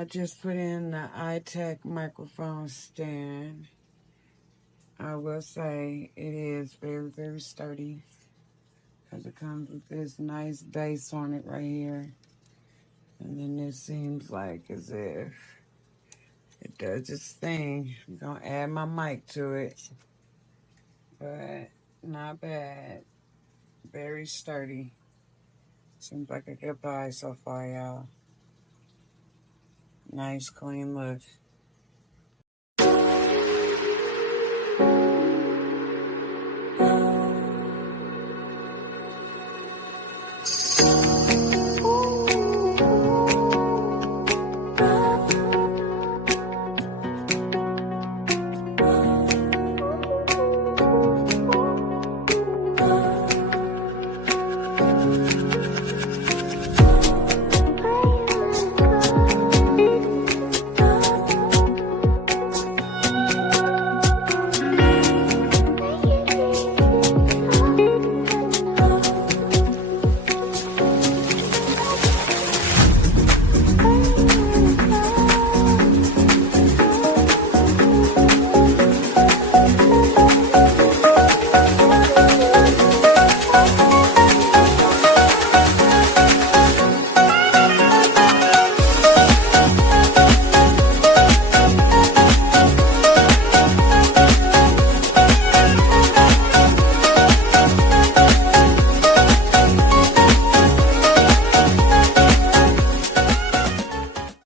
I just put in the IXTECH microphone stand. I will say it is very, very sturdy because it comes with this nice base on it right here. And then it seems like as if it does its thing. I'm going to add my mic to it. But not bad. Very sturdy. Seems like a good buy so far, y'all. Nice, clean look.